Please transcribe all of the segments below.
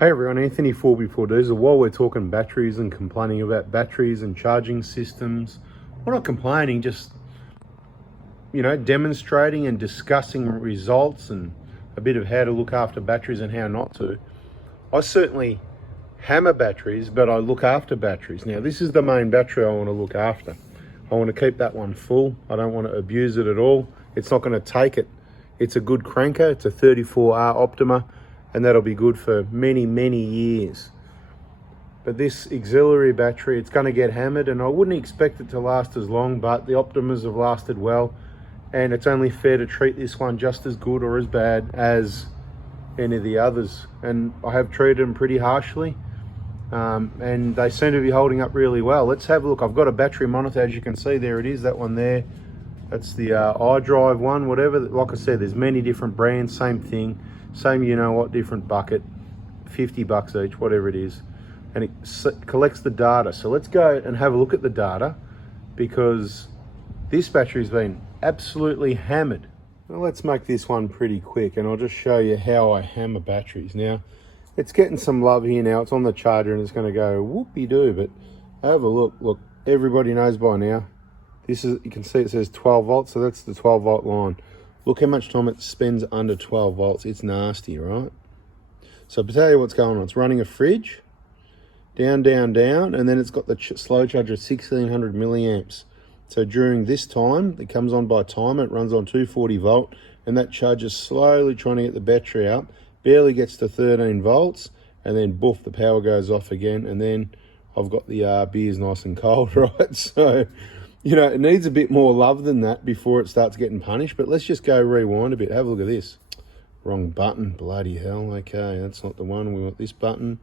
Hey everyone, Anthony 4B4 Diesel. While we're talking batteries and complaining about batteries and charging systems, we're not complaining, just demonstrating and discussing results and a bit of how to look after batteries and how not to. I certainly hammer batteries, but I look after batteries. Now this is the main battery I want to look after. I want to keep that one full. I don't want to abuse it at all. It's not going to take it. It's a good cranker. It's a 34R Optima, and that'll be good for many, many years. But this auxiliary battery, it's going to get hammered, and I wouldn't expect it to last as long, but the Optimas have lasted well, and it's only fair to treat this one just as good or as bad as any of the others. And I have treated them pretty harshly, and they seem to be holding up really well. Let's have a look. I've got a battery monitor, as you can see. There it is, that one there. That's the iDrive one, whatever. Like I said, there's many different brands, same thing. Same, different bucket, 50 bucks each, whatever it is. And it collects the data. So let's go and have a look at the data, because this battery's been absolutely hammered. Well, let's make this one pretty quick, and I'll just show you how I hammer batteries. Now, it's getting some love here now. It's on the charger and it's going to go whoopie-doo, but have a look. Look, everybody knows by now. This is, you can see it says 12 volts, so that's the 12 volt line. Look how much time it spends under 12 volts. It's nasty, right? So I'll tell you what's going on. It's running a fridge, down, down, down, and then it's got the slow charger at 1600 milliamps. So during this time, it comes on by timer, it runs on 240 volt, and that charger's slowly trying to get the battery up, barely gets to 13 volts, and then boof, the power goes off again, and then I've got the beers nice and cold, right? So, it needs a bit more love than that before it starts getting punished. But let's just go rewind a bit. Have a look at this. Wrong button. Bloody hell. Okay, that's not the one. We want this button.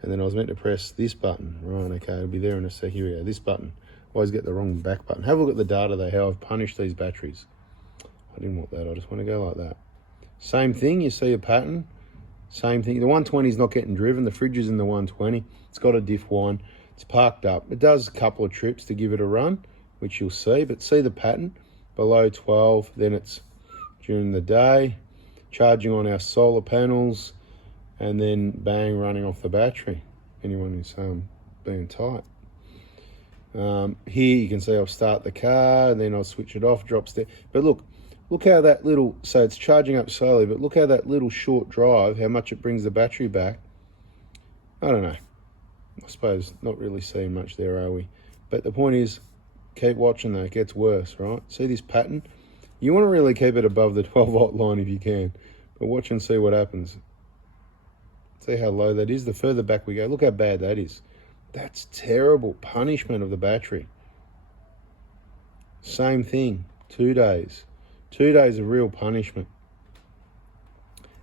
And then I was meant to press this button. Right, okay, it'll be there in a sec. Here we go. This button. Always get the wrong back button. Have a look at the data, though, how I've punished these batteries. I didn't want that. I just want to go like that. Same thing. You see a pattern. Same thing. The 120 is not getting driven. The fridge is in the 120. It's got a diff one. It's parked up. It does a couple of trips to give it a run, which you'll see, but see the pattern. Below 12, then it's during the day, charging on our solar panels, and then bang, running off the battery. Anyone who's being tight. Here you can see I'll start the car, and then I'll switch it off, drops there. But look how that little, so it's charging up slowly, but look how that little short drive, how much it brings the battery back. I don't know. I suppose not really seeing much there, are we? But the point is, keep watching though, it gets worse, right? See this pattern? You want to really keep it above the 12 volt line if you can, but watch and see what happens. See how low that is? The further back we go, look how bad that is. That's terrible punishment of the battery. Same thing, 2 days. 2 days of real punishment.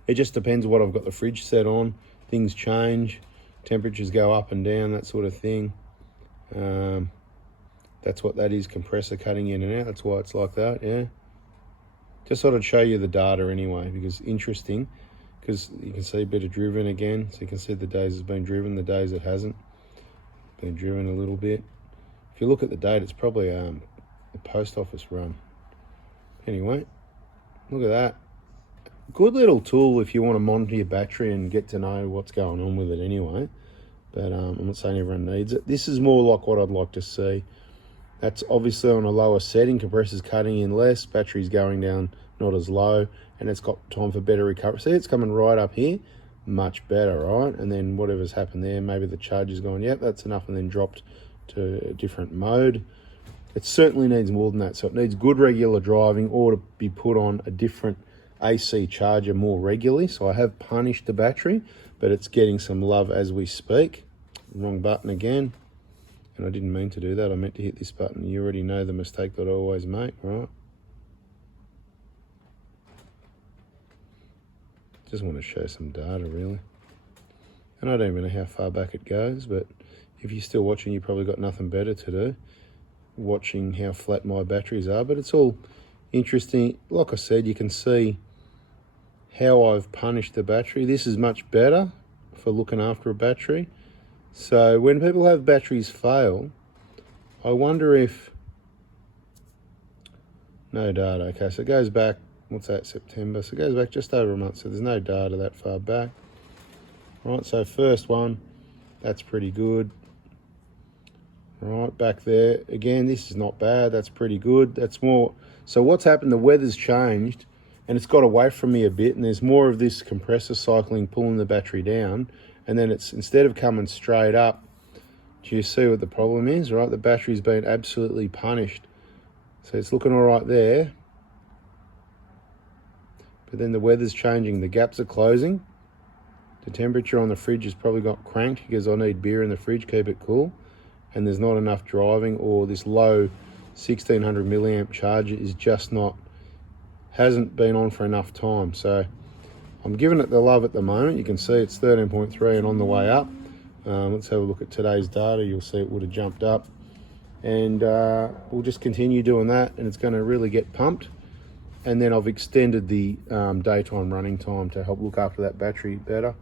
It just depends what I've got the fridge set on. Things change, temperatures go up and down, that sort of thing. That's what that is, compressor cutting in and out. That's why it's like that, yeah. Just thought I'd show you the data anyway, because interesting, because you can see a bit of driven again. So you can see the days it's been driven, the days it hasn't been driven a little bit. If you look at the date, it's probably a post office run. Anyway, look at that. Good little tool if you want to monitor your battery and get to know what's going on with it anyway. But I'm not saying everyone needs it. This is more like what I'd like to see. That's obviously on a lower setting, compressor's cutting in less, battery's going down not as low, and it's got time for better recovery. See, it's coming right up here, much better, right? And then whatever's happened there, maybe the charge is gone, yep, that's enough, and then dropped to a different mode. It certainly needs more than that, so it needs good regular driving or to be put on a different AC charger more regularly. So I have punished the battery, but it's getting some love as we speak. Wrong button again. And I didn't mean to do that. I meant to hit this button. You already know the mistake that I always make, right? Just want to show some data, really. And I don't even know how far back it goes, but if you're still watching, you've probably got nothing better to do, watching how flat my batteries are. But it's all interesting. Like I said, you can see how I've punished the battery. This is much better for looking after a battery. So when people have batteries fail, I wonder if, no data, okay, so it goes back, what's that, September, so it goes back just over a month, so there's no data that far back. Right, so first one, that's pretty good. Right, back there. Again, this is not bad. That's pretty good. That's more. So what's happened, the weather's changed and it's got away from me a bit, and there's more of this compressor cycling pulling the battery down, and then it's, instead of coming straight up, do you see what the problem is? Right, the battery's been absolutely punished. So it's looking all right there. But then the weather's changing. The gaps are closing. The temperature on the fridge has probably got cranked because I need beer in the fridge, keep it cool. And there's not enough driving, or this low 1600 milliamp charger is just not, hasn't been on for enough time. So I'm giving it the love at the moment. You can see it's 13.3 and on the way up. Let's have a look at today's data. You'll see it would have jumped up. And we'll just continue doing that, and it's going to really get pumped. And then I've extended the daytime running time to help look after that battery better.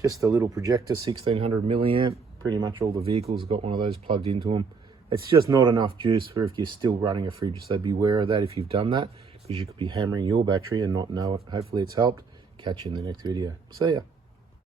Just a little projector, 1600 milliamp. Pretty much all the vehicles have got one of those plugged into them. It's just not enough juice for if you're still running a fridge. So beware of that if you've done that, because you could be hammering your battery and not know it. Hopefully it's helped. Catch you in the next video. See ya.